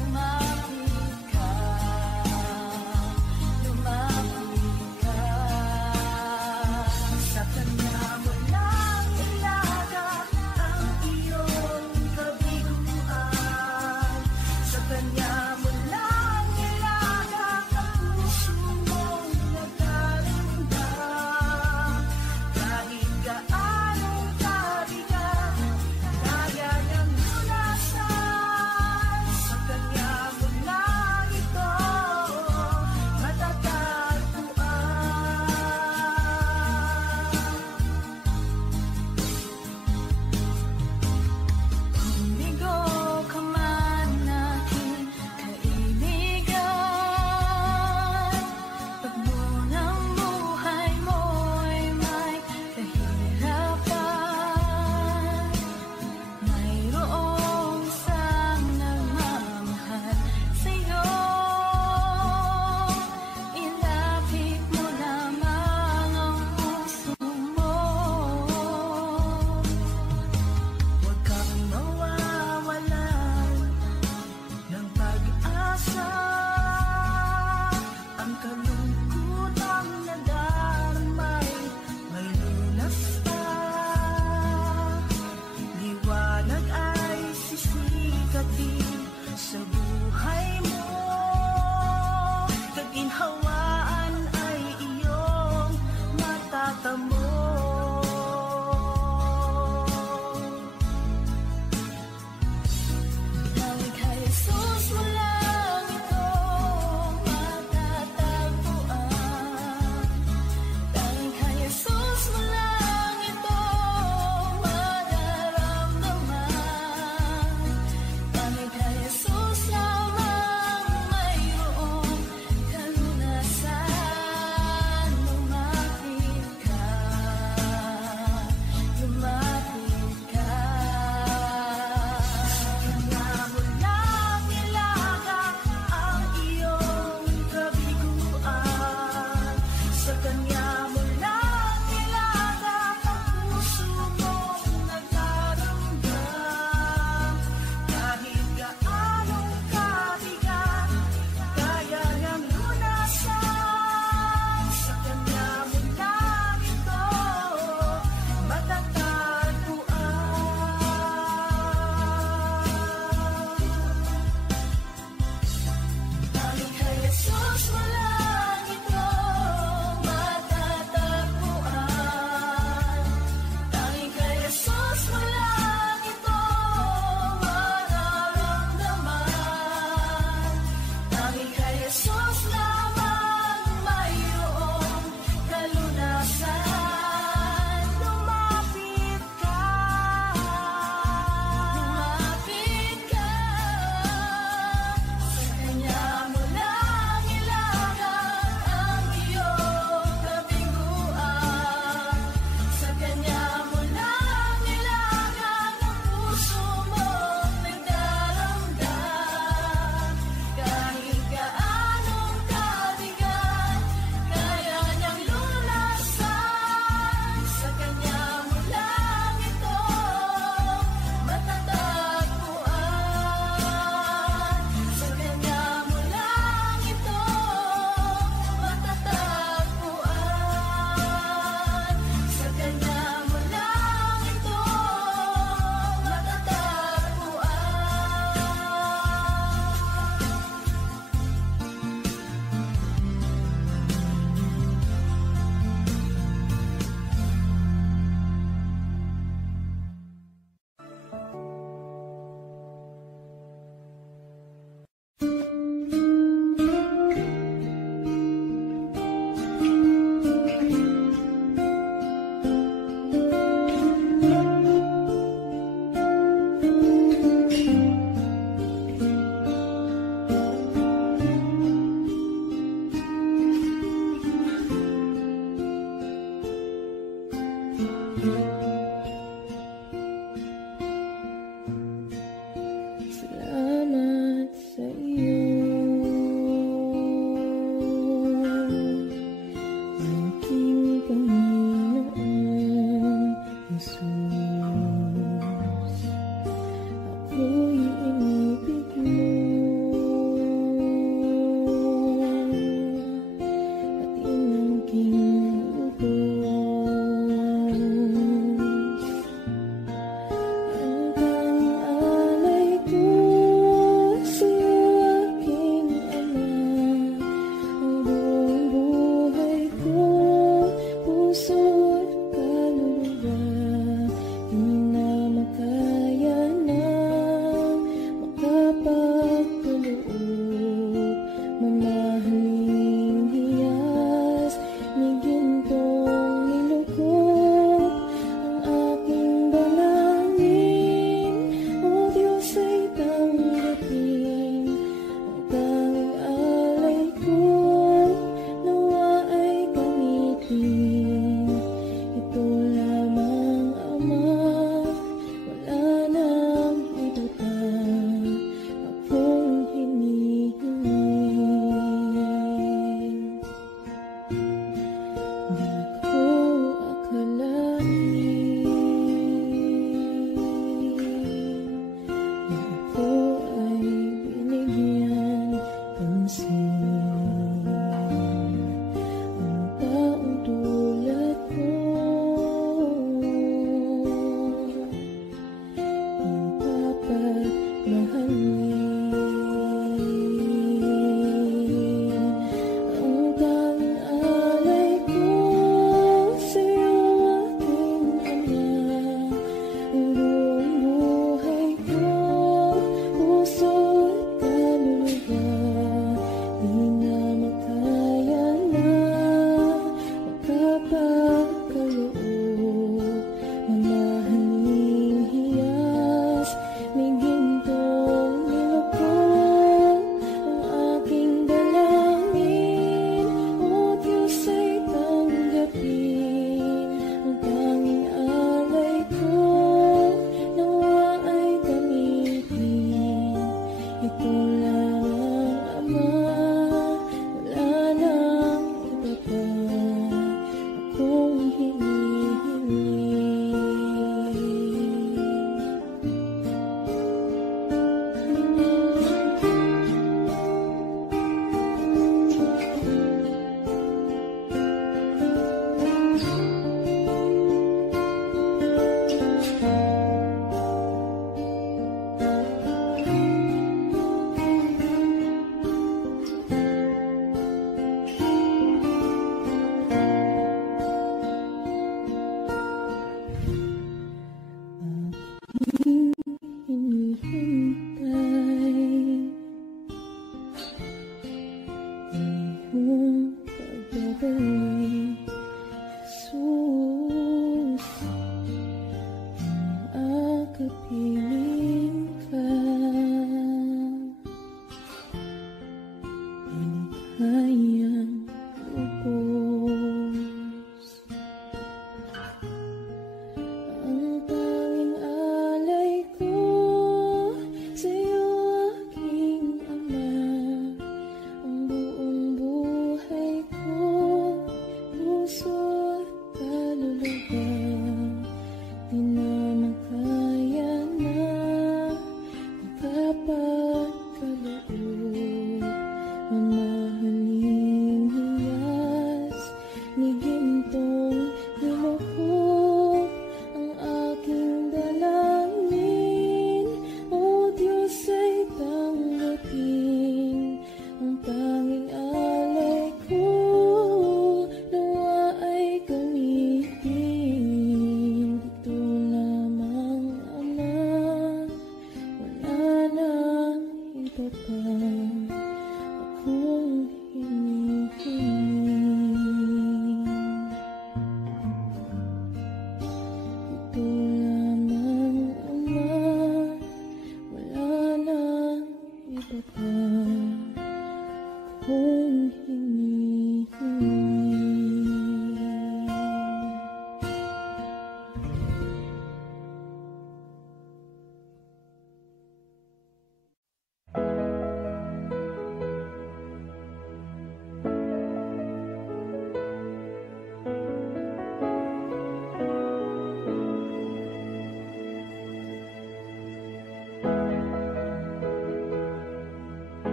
Lumapit ka.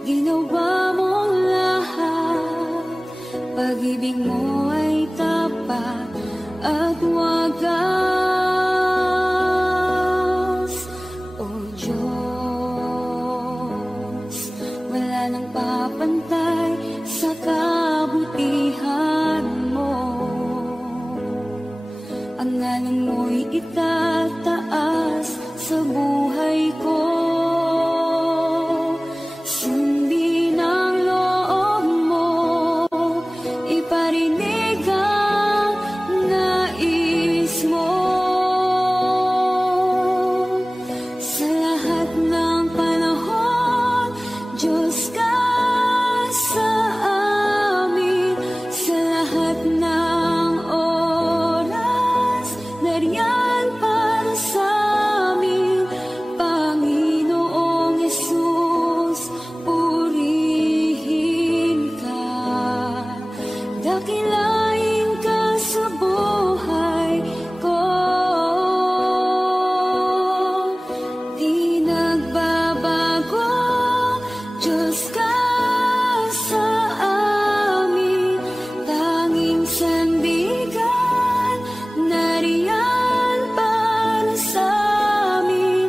Ginawa mong lahat pag-ibig mo ay tapat at wagas. O Diyos, wala nang papantay sa kabutihan mo. Ang ngalan mo'y itataas sa buhay ko. Sundin ang loob mo, iparinig ang nais mo. Sa lahat ng panahon, Diyos ka sa amin. Sa lahat ng oras, nariyan para sa amin. Panginoong Yesus, purihin ka. Dakilain ka sa buhay ko. Di nagbabago, Diyos ka sa amin. Tanging sandigan, nariyan para sa amin.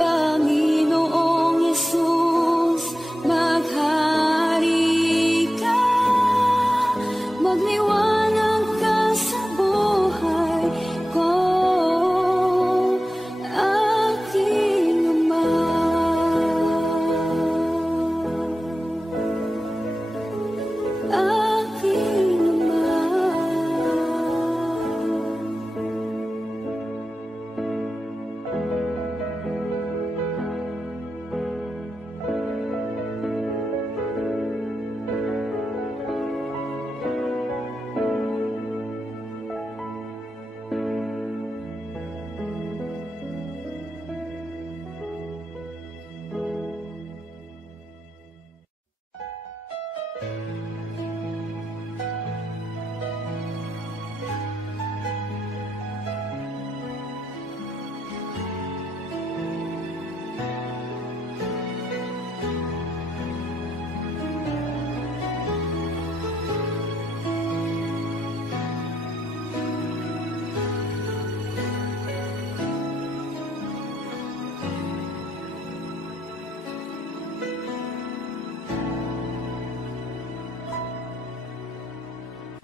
Panginoong Yesus, maghari ka. Magliwanag ka sa buhay ko. Aking Ama, aking Ama.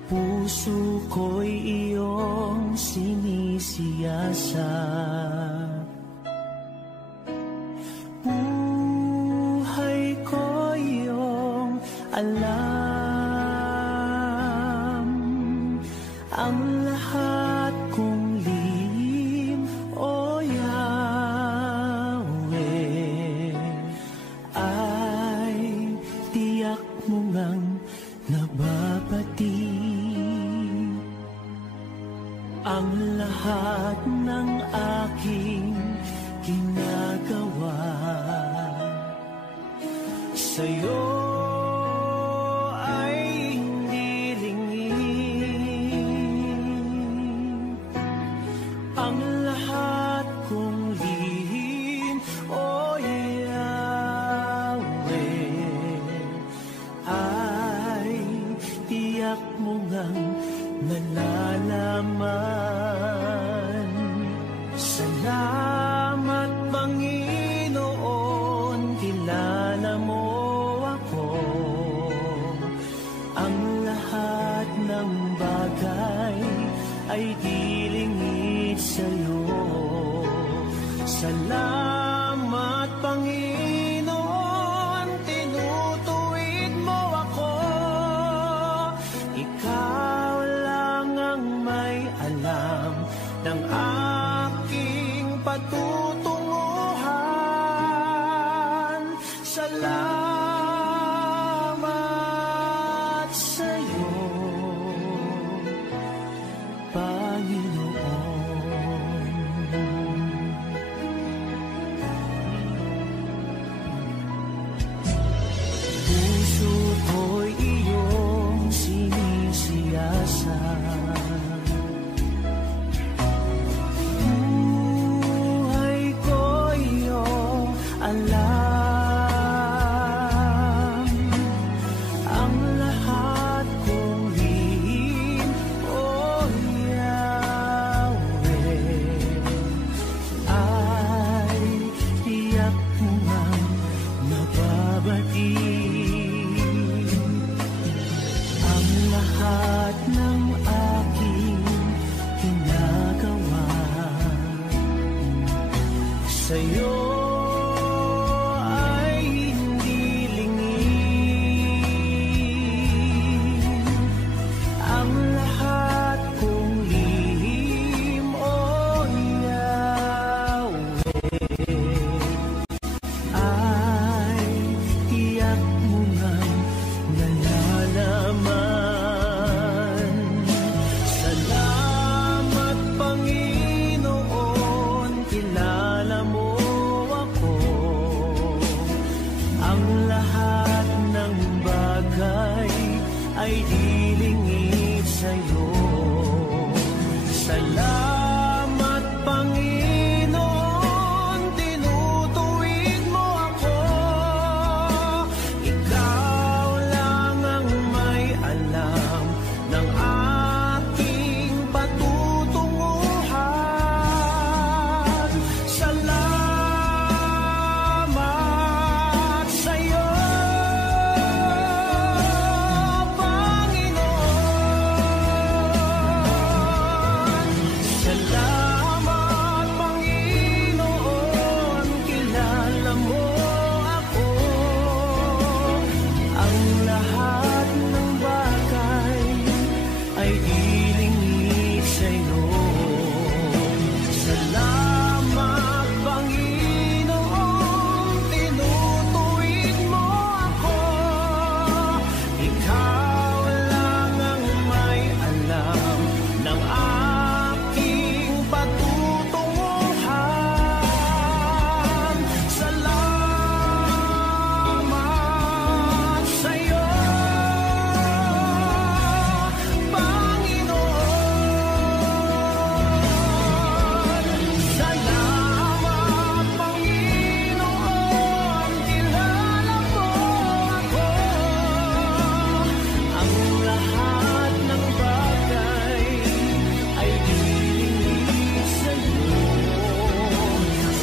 Puso ko'y iyong sinisiyasat, buhay ko iyong alam. Ang lahat kong lihim, O Yahweh, ay tiyak mo ngang nababati. Ang lahat ng aking ginagawa sa'yo ay hindi lingid. Ang lahat kong lihim, O Yahweh, ay tiyak mo ngang nalalaman. Salamat, Panginoon, kilala mo ako. Ang lahat ng bagay ay dilingid sa'yo. Salamat, Panginoon, tinutuwid mo ako. Ikaw lang ang may alam ng aking patutunguhan. Salamat sa'yo, Panginoon. sa'yo ay hindi lingin. Ang lahat kong lihim o Yahweh ay tiyak mo ngang nalalaman. Salamat Panginoon, kilala mo ako. Ang lahat ng bagay ay dilingid sa'yo. Salamat Panginoon, tinutuwid mo ako. Ikaw lang ang may alam ng aking patutunguhan. Salamat sa'yo, Panginoon. Salamat Panginoon, kilala mo ako. Ang lahat ng bagay ay dilingid sa'yo. Salamat Panginoon, tinutuwid mo ako. Ikaw lang ang may alam ng aking patutunguhan. Salamat sa'yo, Panginoon. Salamat Panginoon, kilala mo ako. Ang lahat ng bagay ay dilingid sa'yo.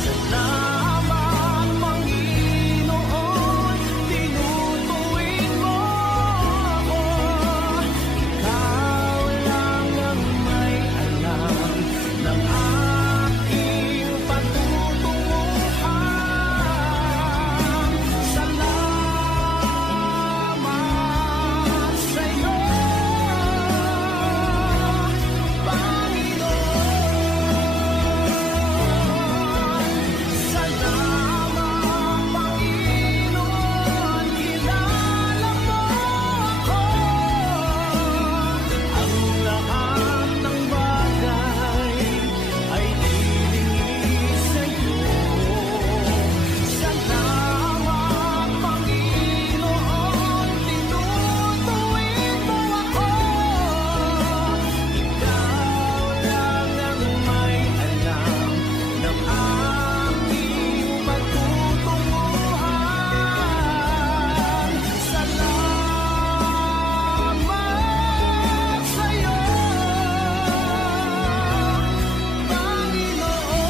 Salamat Panginoon, tinutuwid mo ako. Ikaw lang ang may alam ng aking patutunguhan. Salamat sa'yo, Panginoon. Salamat Panginoon, kilala mo ako. Ang lahat ng bagay ay dilingid sa'yo. Salamat Panginoon, tinutuwid mo ako. Ikaw lang ang may alam ng aking patutunguhan. Salamat sa'yo, Panginoon.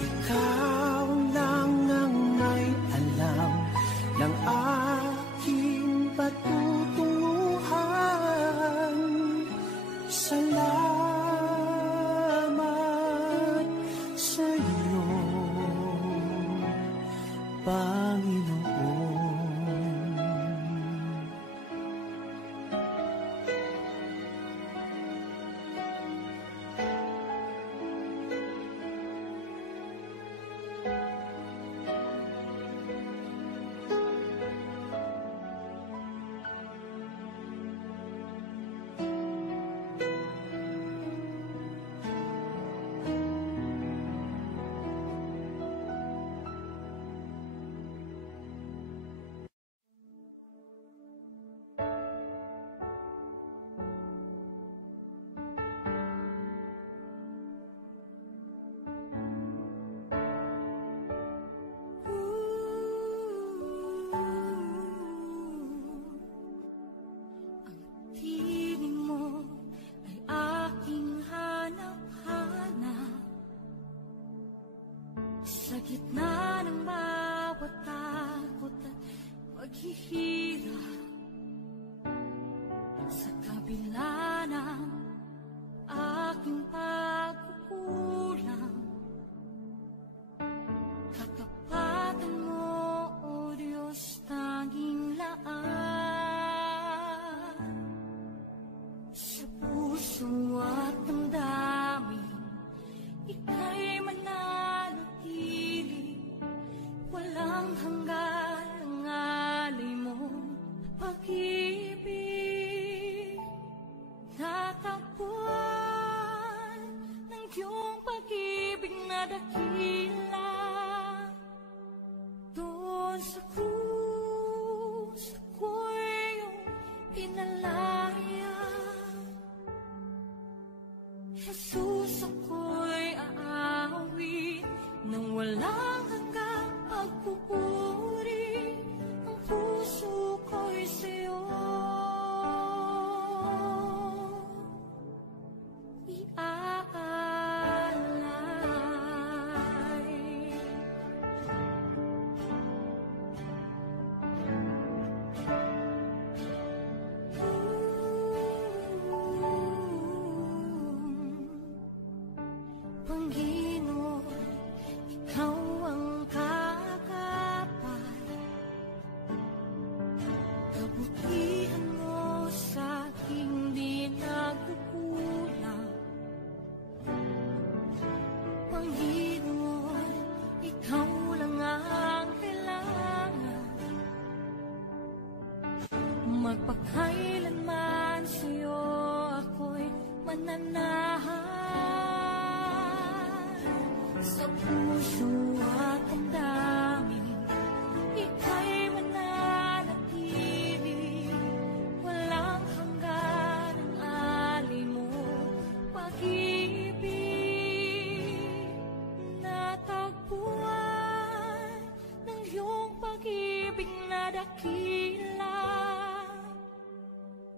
Ikaw lang ang may alam ng aking patutunguhan. Salamat sa'yo, Panginoon. gitna ng bawat takot at paghihirap, sa kabila walang hanggang pagpupuri ang puso ko'y sa'yo iaalay. Panginoon, ikaw ang kakapat, kabutihan mo sa aking di nagkukulang. Panginoon, ikaw lang ang kailangan, magpakailanman sa'yo ako'y mananahan. Sa puso at damdamin, ika'y mananatili, walang hanggan ang alay mo, pag-ibig. Natagpuan ng iyong pag-ibig na dakila,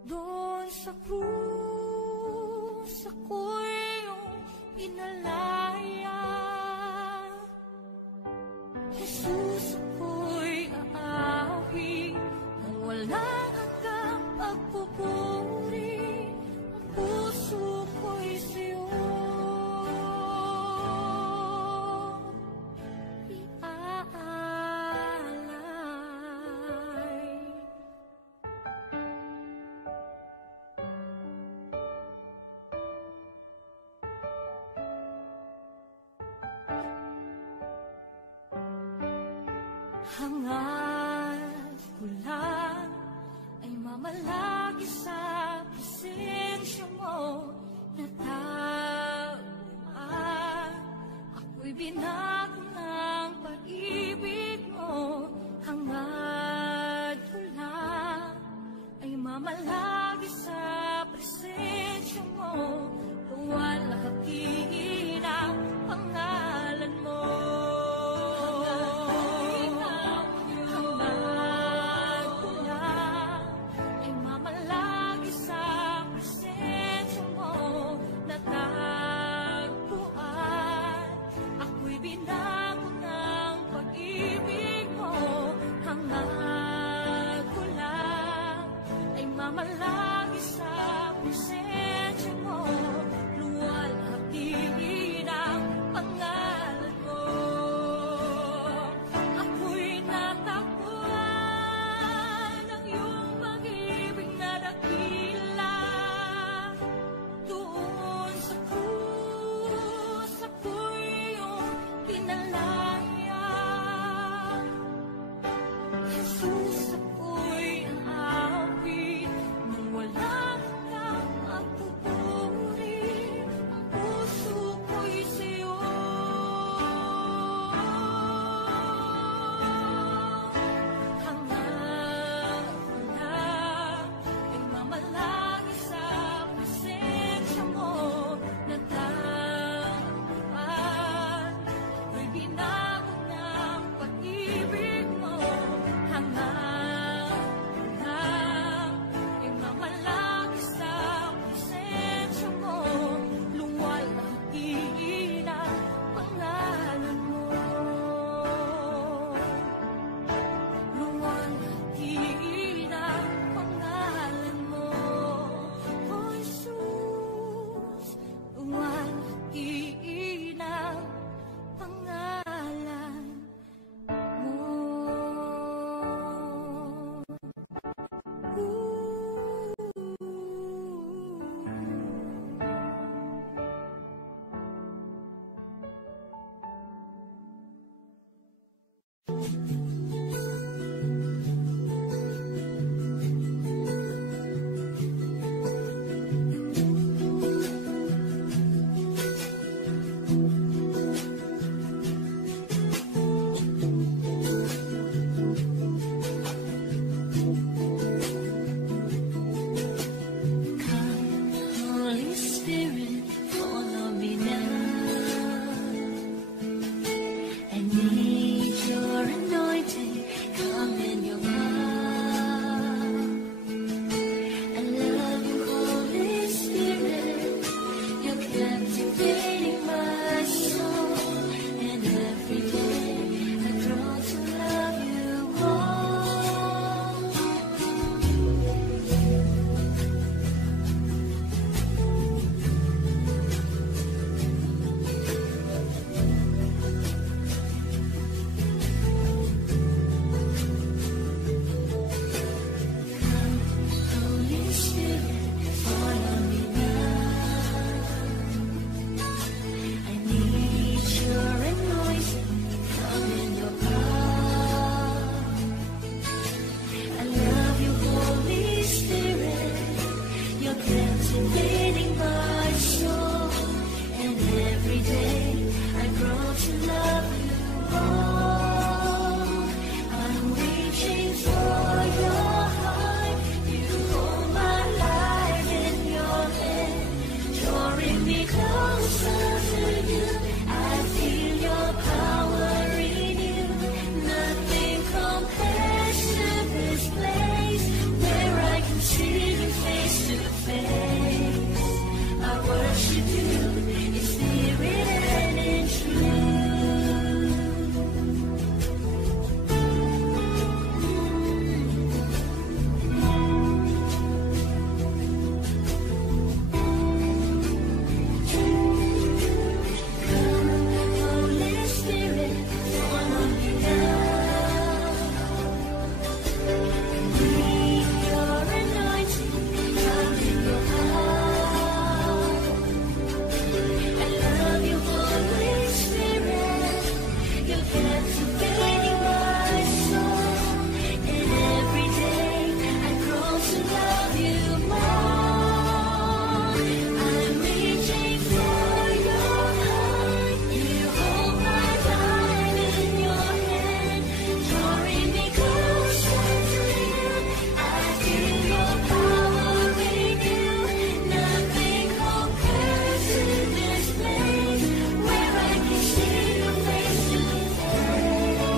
doon sa krus ako'y iyong pinalaya. Jesus, ako'y aawin ng walang hanggang pagpupuri ang puso ko'y sa'yo iaalay. Hangad ko lang ay mamalagi sa presensya mo, natagpuan ako'y binago ng pag-ibig mo. Hangad ko lang ay mamalagi sa presensya mo, luwalhatiin ang pangalan mo. Natagpuan, ako'y binago captivating my soul. And every day I grow to love you more. I'm reaching for your heart. You hold my life in your hand, drawing me closer to you. I feel your power in you. Nothing compares to this place where I can see your face today.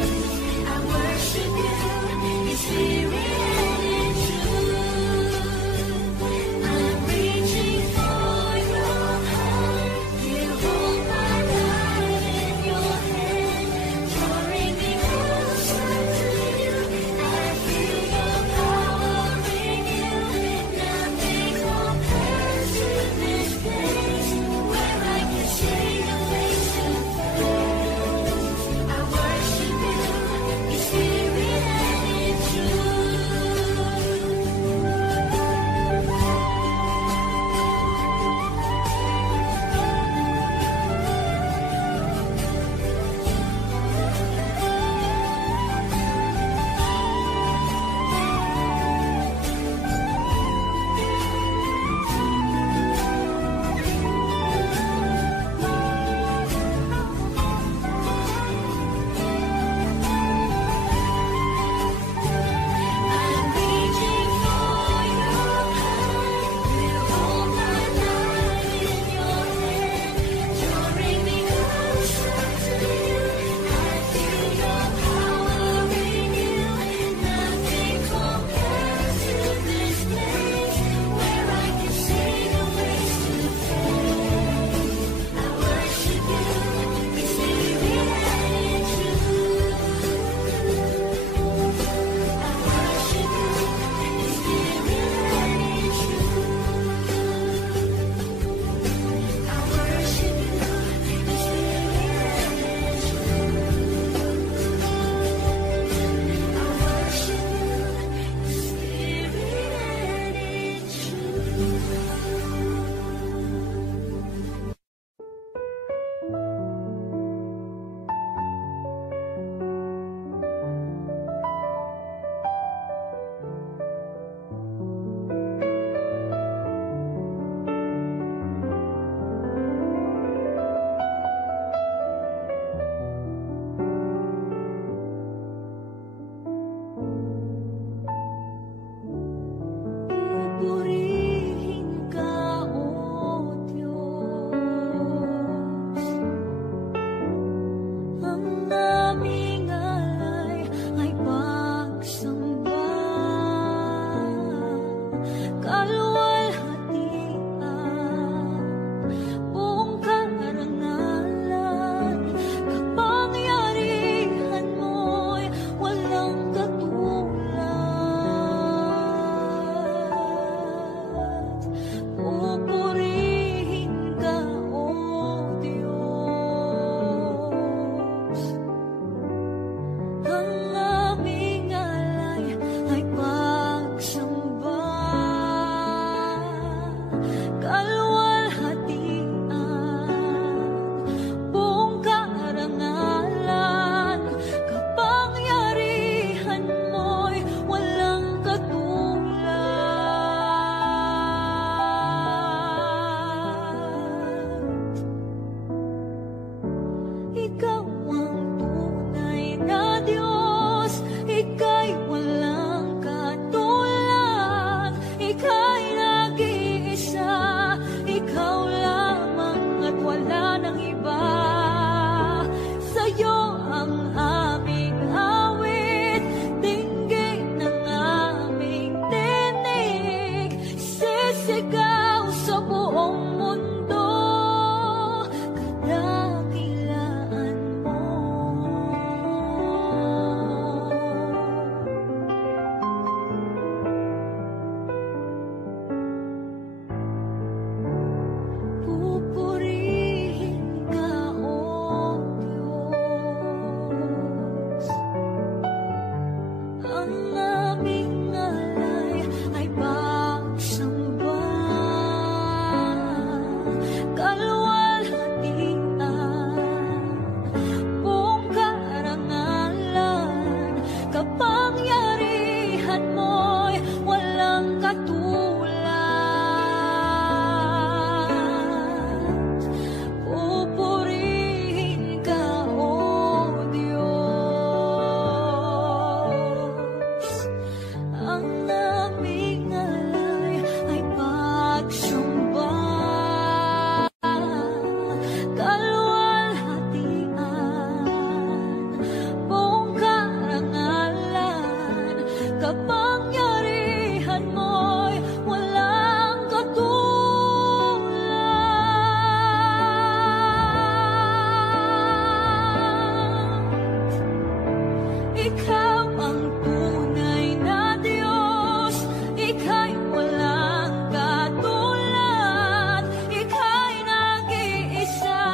Ikaw ang tunay na Diyos, Ika'y walang katulad, Ika'y nag-iisa,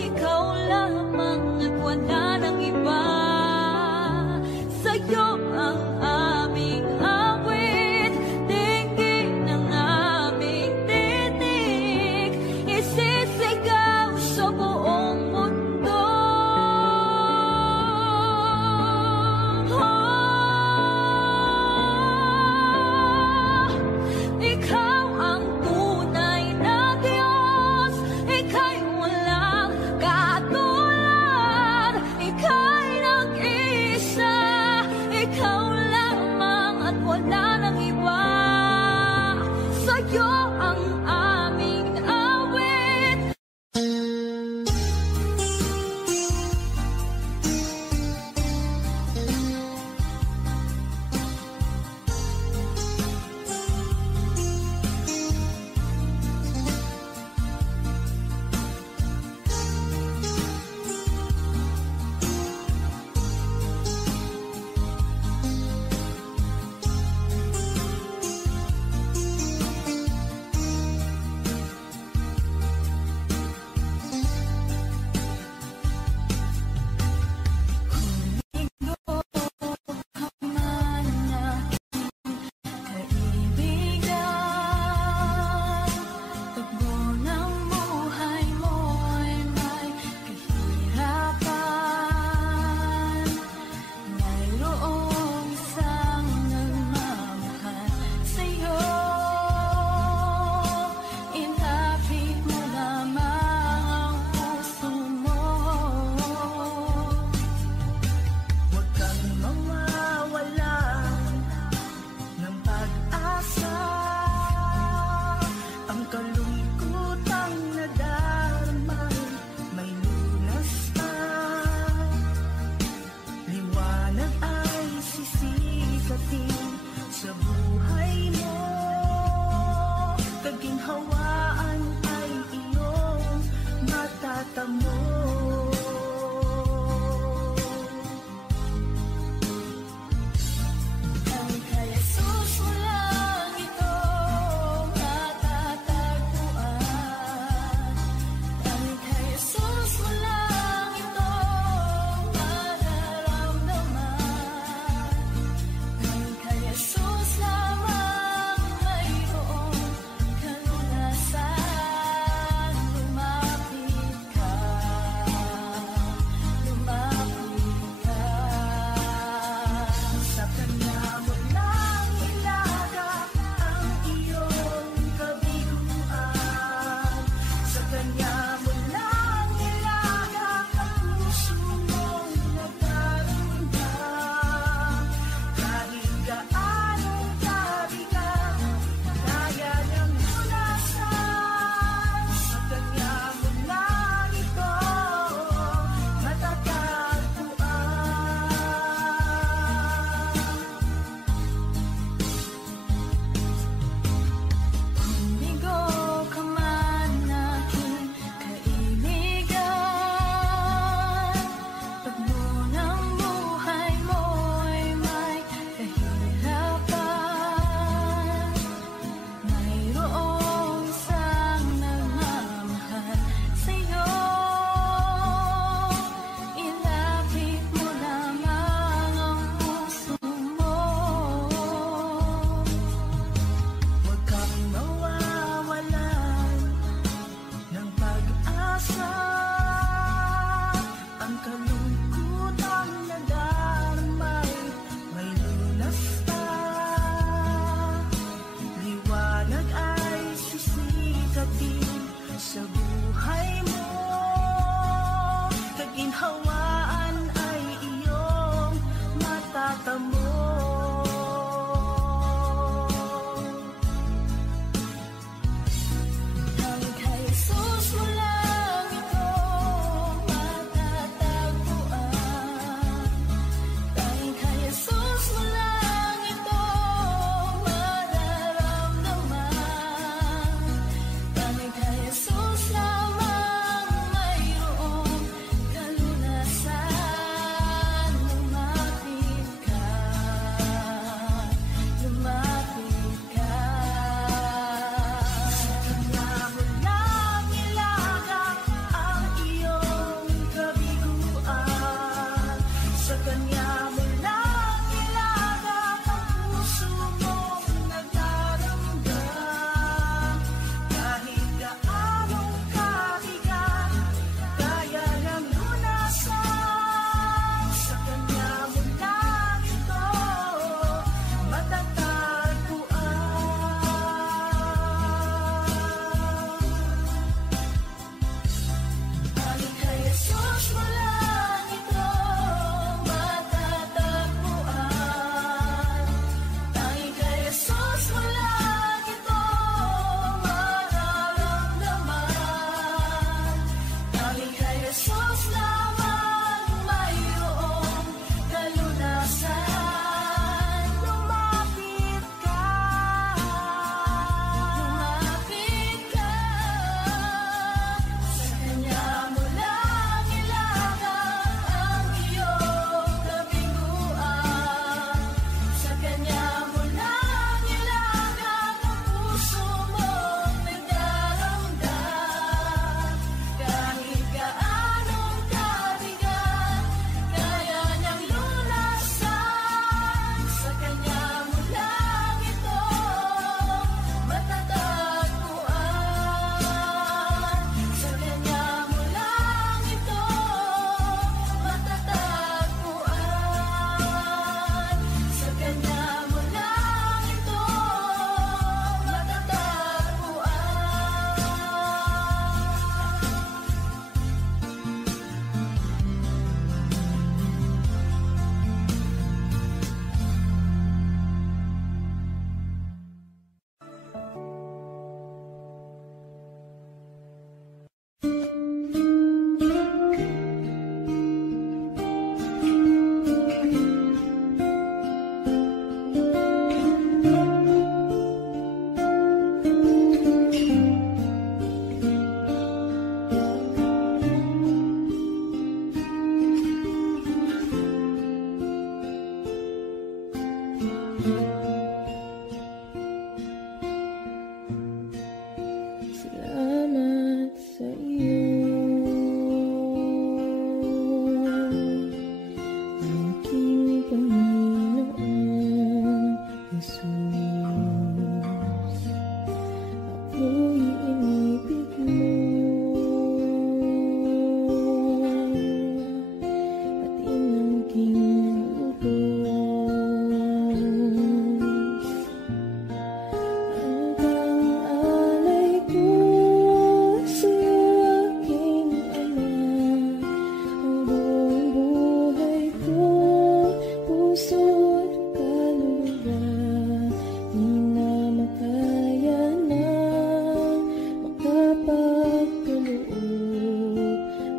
Ikaw lamang at wala nang iba. Sa'yo ang aming awit, dinggin ang aming tinig, isisigaw sa buong mundo.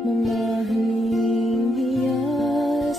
Mamahaling hiyas,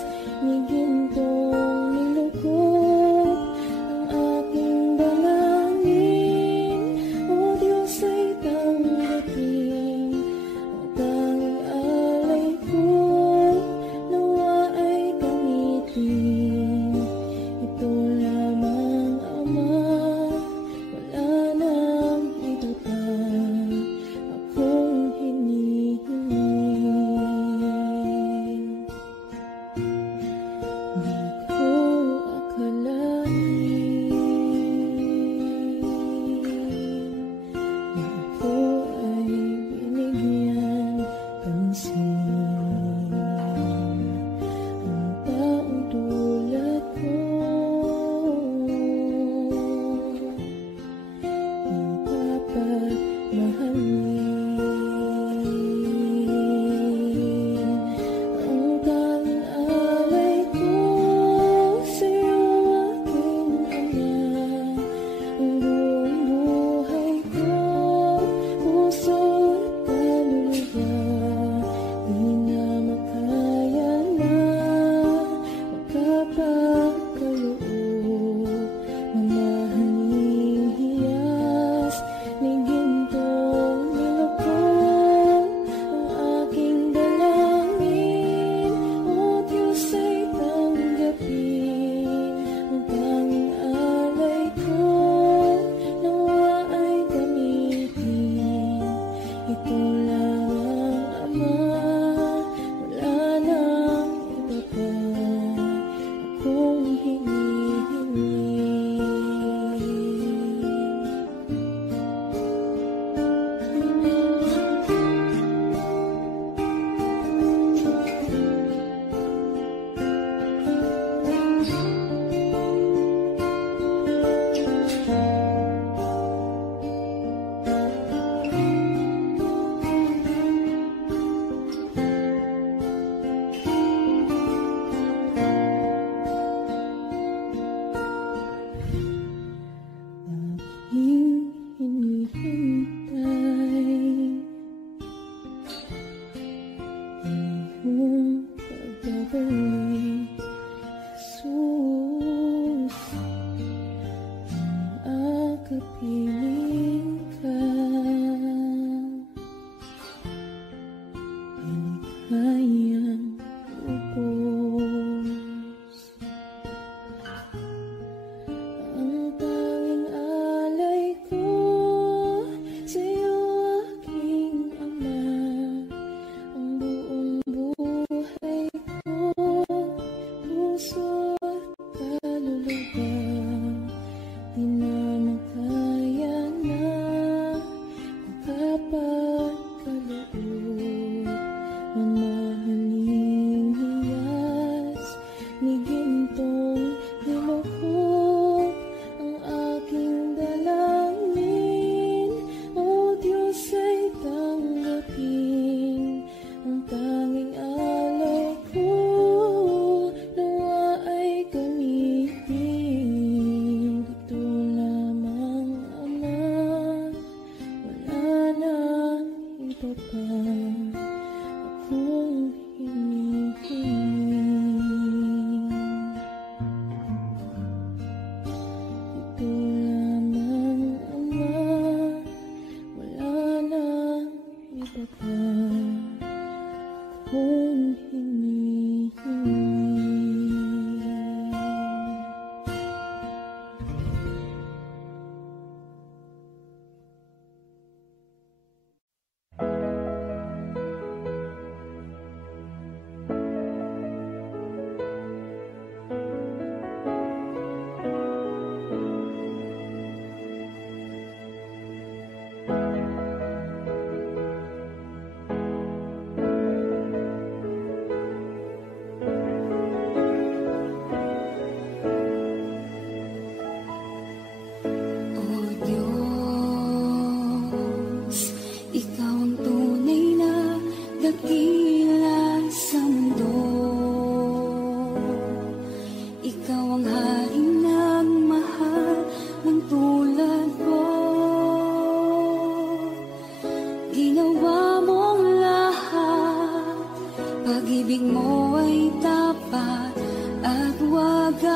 wagas,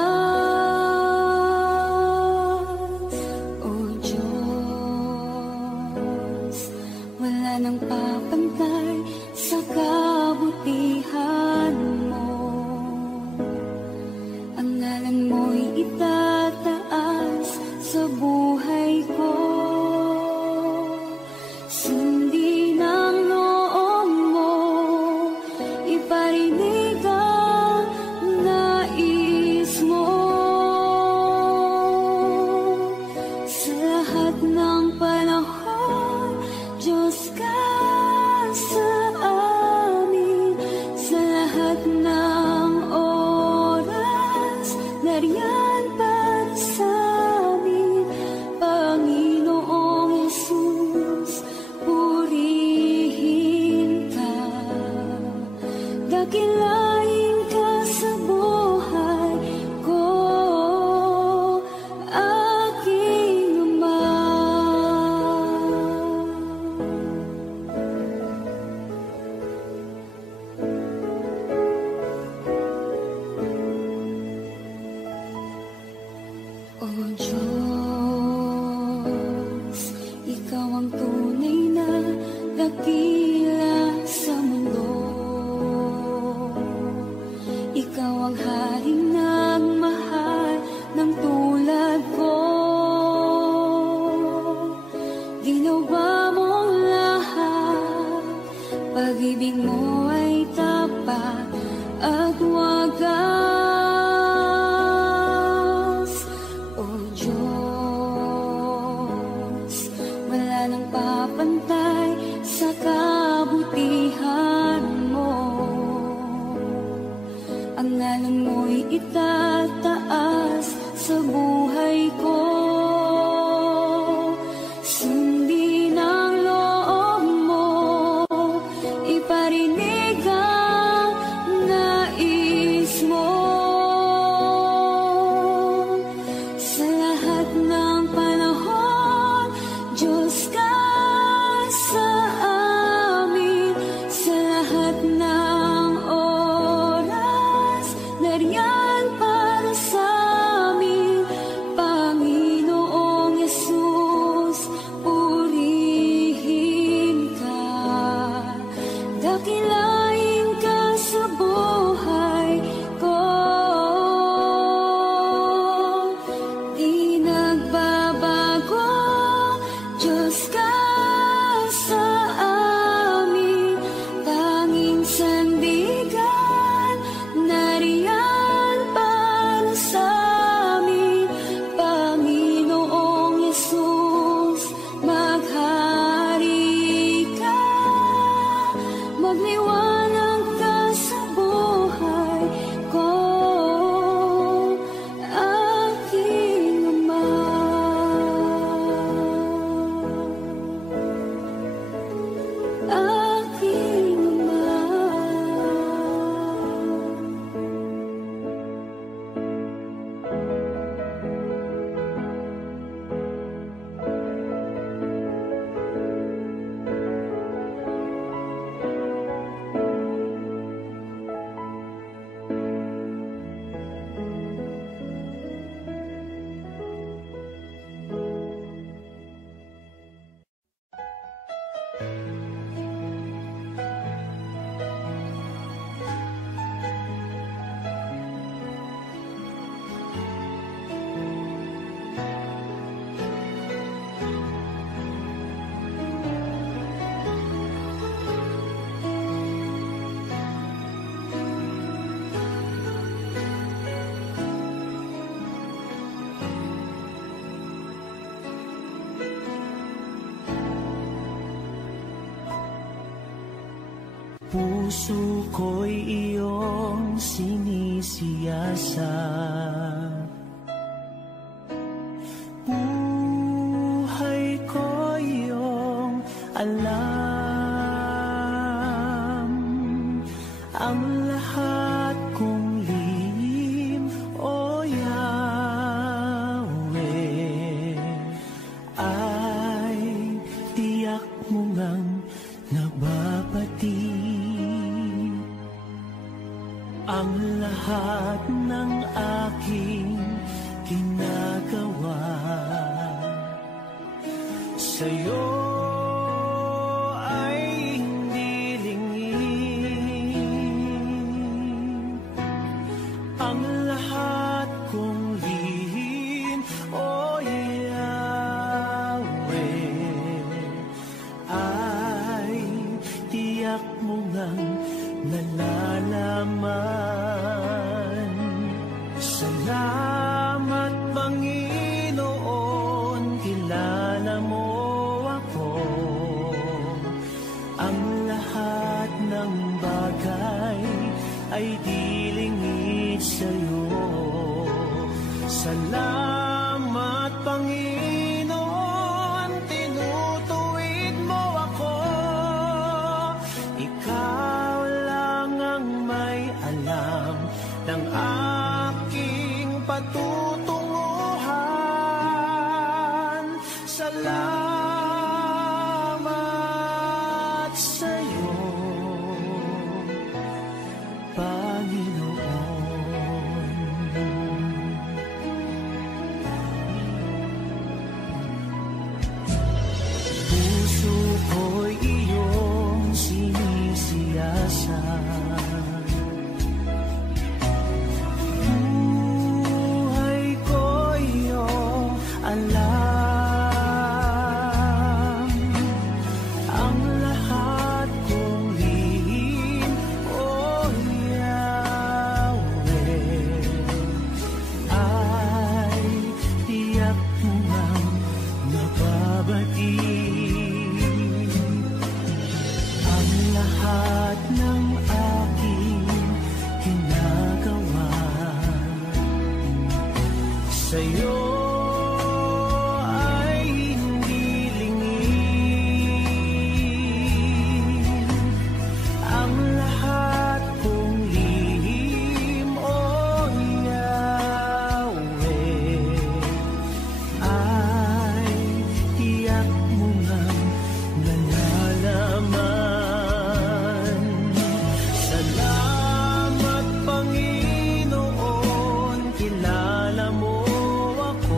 O Diyos, wala nang papantay sa kabutihan mo. Ang ngalan mo'y itataas sa buhay ko. Sundin ang loob mo, iparinig ang nais mo. Sa lahat ng panahon, Diyos ka sa amin. Sa lahat ng oras, nariyan para sa amin. Panginoong Jesus, purihin ka. Dakilain ka sa buhay ko, aking Ama. O Diyos, Ikaw ang tunay na dakila sa mundo. Ikaw ang haring nagmahal ng tulad ko. Ginawa mong lahat, pag-ibig mo ay tapat at wagas. O Diyos, wala nang papantay sa kabutihan mo. Ang ngalan mo'y itataas sa buhay ko. Sundin ang loob mo, iparinig ang nais mo. Sa lahat ng panahon, Diyos ka sa amin. Sa lahat ng oras, nariyan para sa amin. Panginoong Jesus, purihin ka. Dakilain ka sa buhay ko. Di nagbabago, Diyos ka sa amin. Tanging sandigan, nariyan para sa amin. Panginoong Jesus, maghari ka. Magliwanag ka sa buhay ko, aking Ama. Aking Ama. Puso ko'y iyong sinisiyasat. Buhay ko iyong alam. Ang lahat kong lihim, O Yahweh, ay tiyak mo ngang nababati. Ang lahat ng aking Salamat, Panginoon, kilala mo ako. Ang lahat ng bagay ay dilingid sa'yo. Salamat, Panginoon, tinutuwid mo ako. Ikaw lang ang may alam ng aking patutunguhan. Salamat sa'yo, Panginoon. Puso ko'y iyong sinisiyasat. Buhay ko iyong alam. Ang lahat kong lihim, O Yahweh, ay tiyak mo ngang nababati. Ang lahat ng aking ginagawa sa'yo ay hindi lingid. Ang lahat kong lihim, O Yahweh, ay tiyak mo ngang nalalaman. Salamat, Panginoon, kilala mo ako.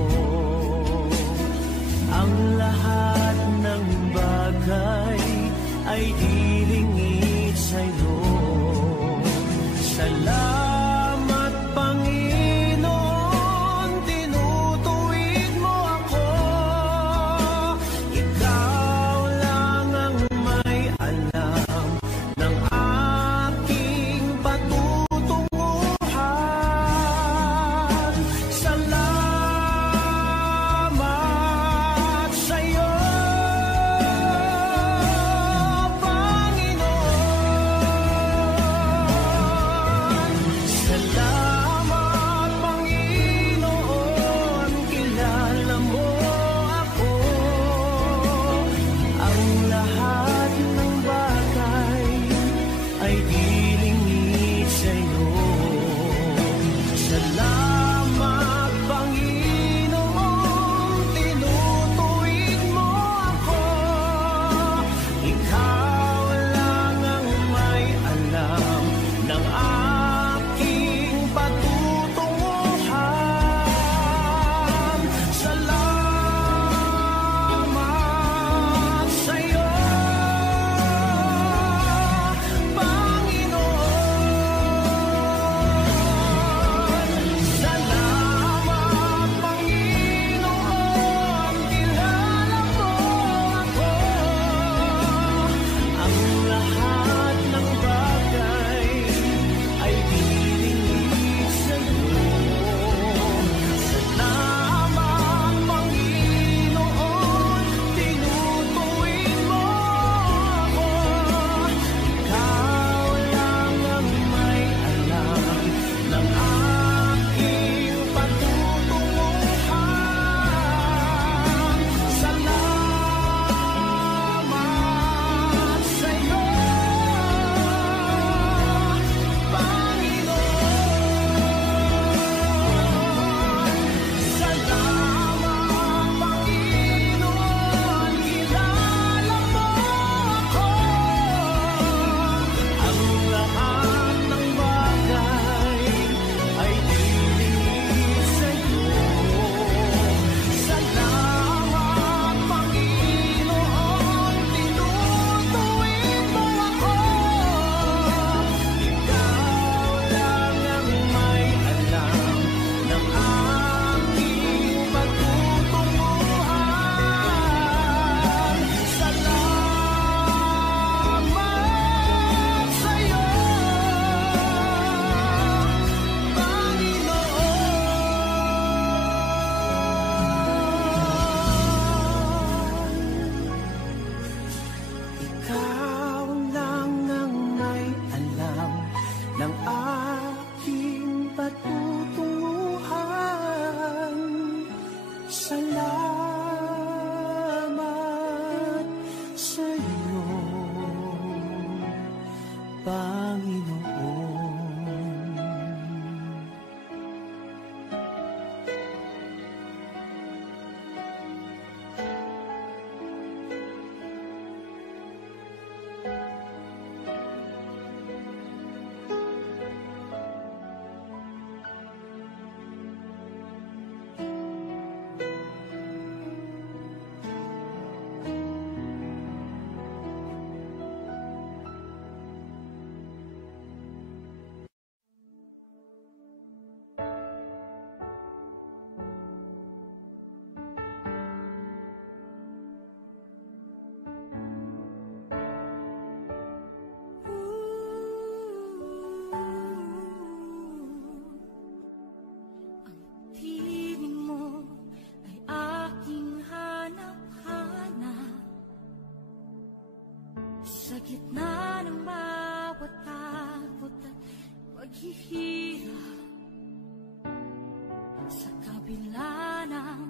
kabila ng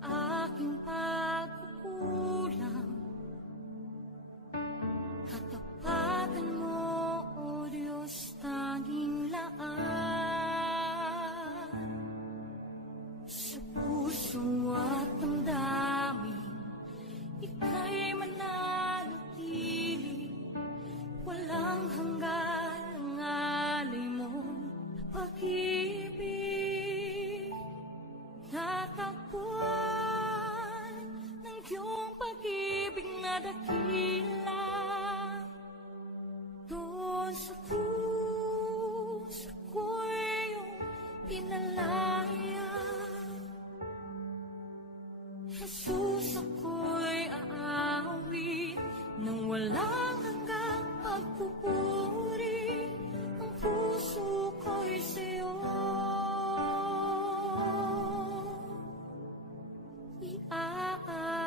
aking pagkukulang, katapatan mo, O Diyos, tanging laan. Sa puso at damdamin, ika'y mananatili, walang hanggan ang alay mong pag-ibig. Natagpuan ng iyong pag-ibig na dakila, doon sa krus ako'y iyong pinalaya. Jesus, ako'y aawit ng walang hanggang pagpupuri. Ang puso ko'y sa'yo iaalay.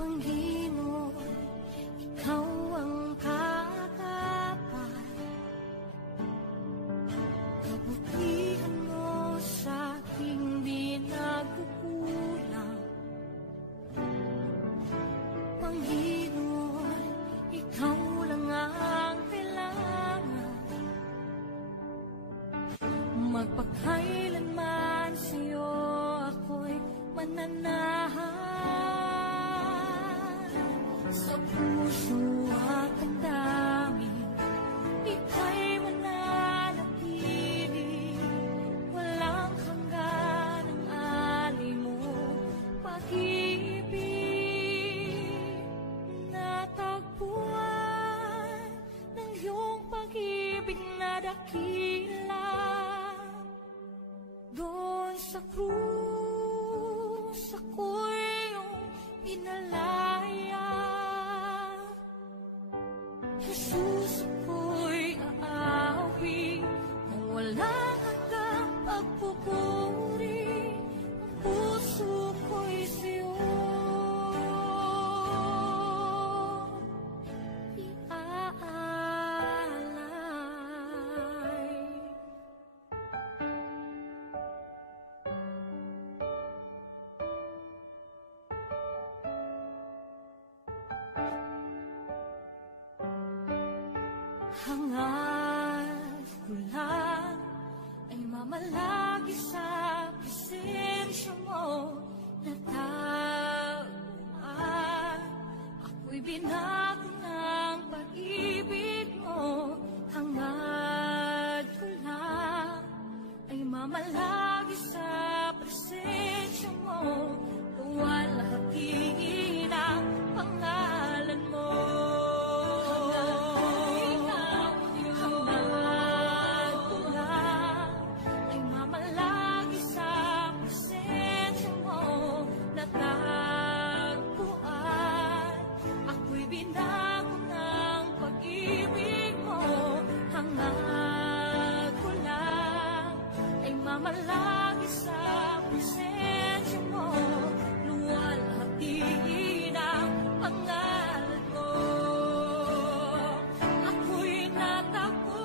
Panginoon, ikaw ang katapat, kabutihan mo sa aking di nagkukulang. Panginoon, ikaw lang ang kailangan, magpakailanman sa'yo ako'y mananahan. Sa puso at damdamin, ika'y mananatili, walang hanggan ang alay mo pag-ibig. Natagpuan ng iyong pag-ibig na dakila, doon sa krus ako'y iyong pinalaya. Jesus, ako'y aawit ng walang hanggang pagpupuri. Ang puso ko'y sa'yo iaalay. Hangad ko lang ay mamalagi sa presensya mo, natagpuan. Ako'y binago ng pag-ibig mo. Hangad ko lang ay mamalagi sa presensya mo, luwalhati ng pangalan mo. Mamalagi sa presensya mo, luwalhati ng pangalan mo. Ako'y natagpuan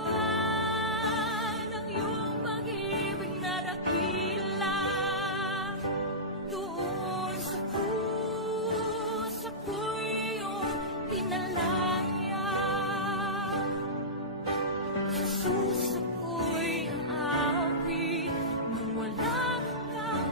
ng iyong pag-ibig na dakila, doon sa krus ako'y iyong pinalaya. Jesus, ako'y aawit ng walang hanggang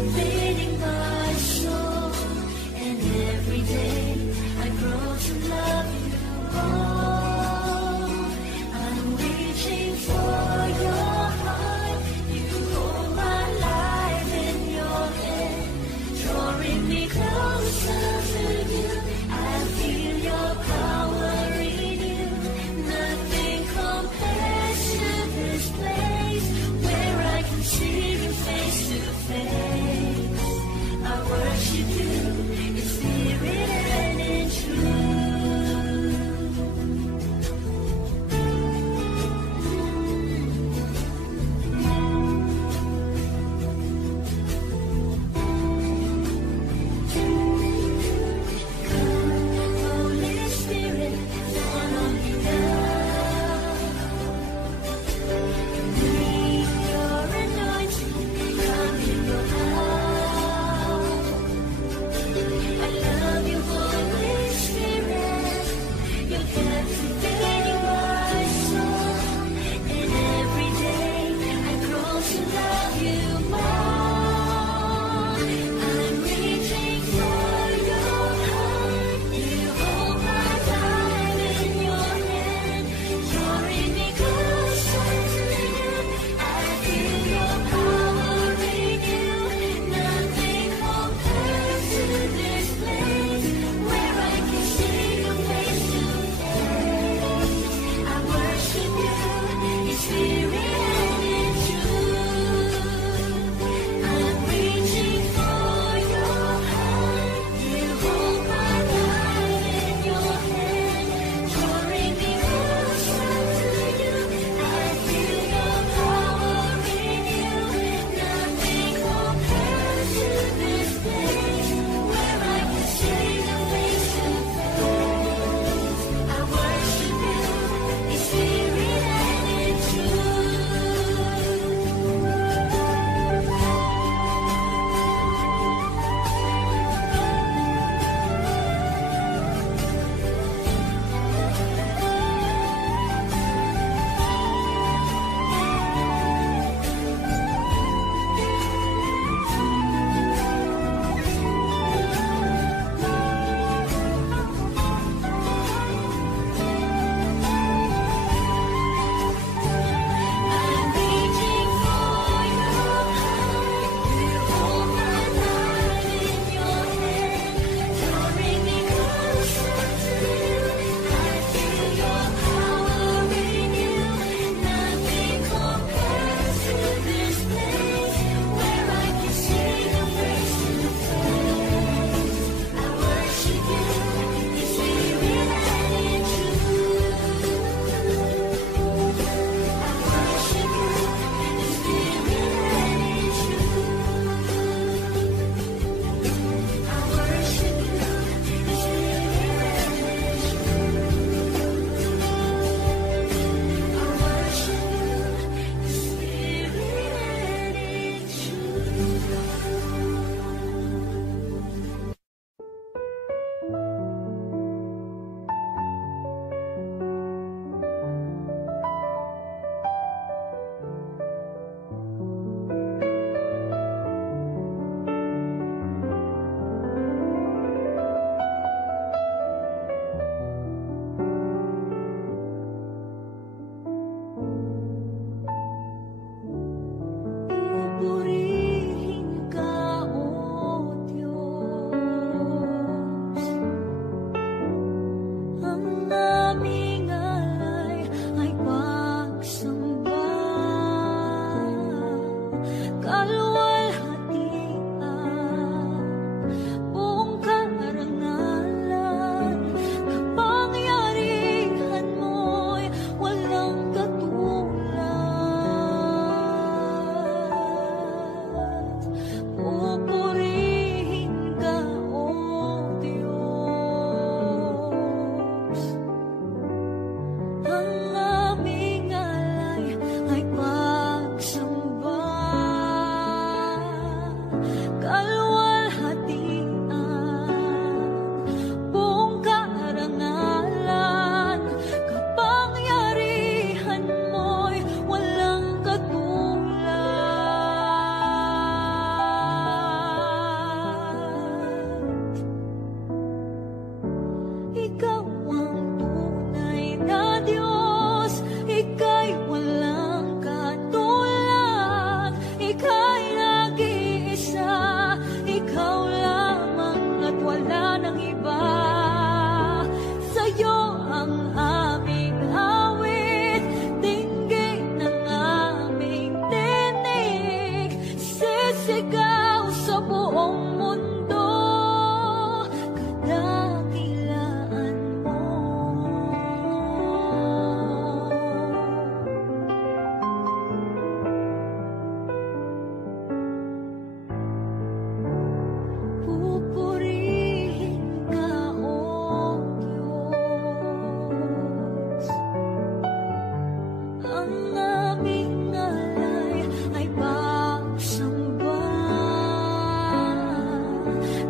leading my soul. And every day I grow to love you more. I'm reaching for your heart. You hold my life in your hand, drawing me closer to you. I feel your power in you. Nothing compares to this place where I can see you face to face. I worship you in spirit and in truth. ikaw lamang at wala nang iba. Sa'yo ang aming awit, dinggin ng aming tinig, sisigaw sa buong mundo, kadakilaan mo. Pupurihin ka, O Diyos. Ang aming alay ay pagsamba,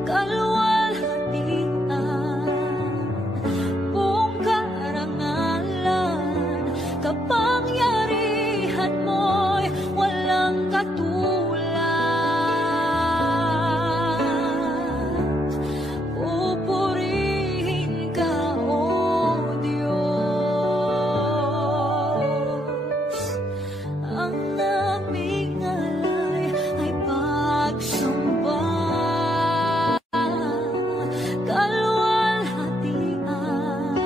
kalwalhatian, buong karangalan, kapangyarihan mo'y walang katulad. Pupurihin ka, O Diyos. Ang aming alay ay pagsamba, kalwalhatian,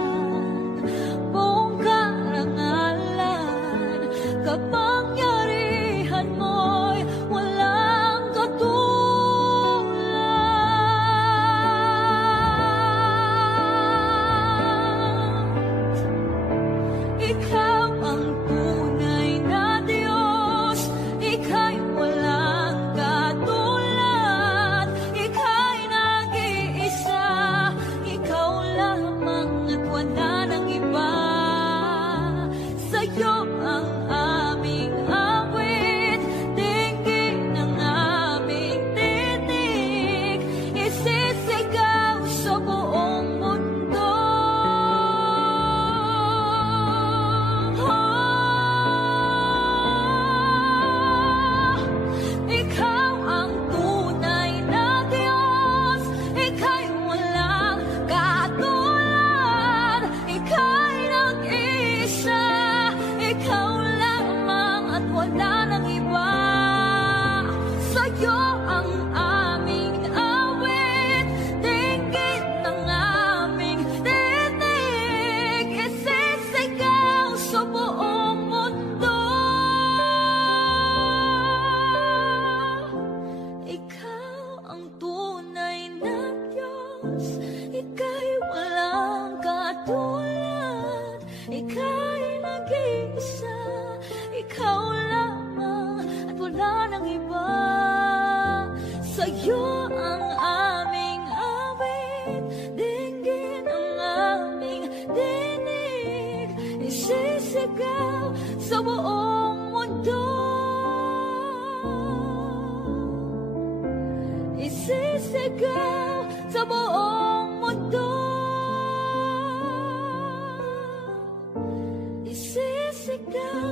buong karangalan, kapangyarihan mo'y walang katulad. Ikaw ang tunay na Diyos, ika'y walang katulad, ika'y nag-iisa, ikaw lamang at wala nang iba. Sa'yo ang aming awit, dinggin ng aming tinig, isisigaw sa buong mundo. Ikaw ang tunay na Diyos, ika'y walang katulad, ika'y nag-iisa, ikaw lamang at wala nang iba. Sa'yo ang aming awit, dinggin ng aming tinig, isisigaw sa buong mundo. Ikaw ang tunay na Diyos, ika'y walang katulad, ika'y nag-iisa, ikaw lamang at wala nang iba. Sa'yo ang aming awit, dinggin ang aming tinig, isisigaw sa buong mundo. Isisigaw sa buong mundo. Isisigaw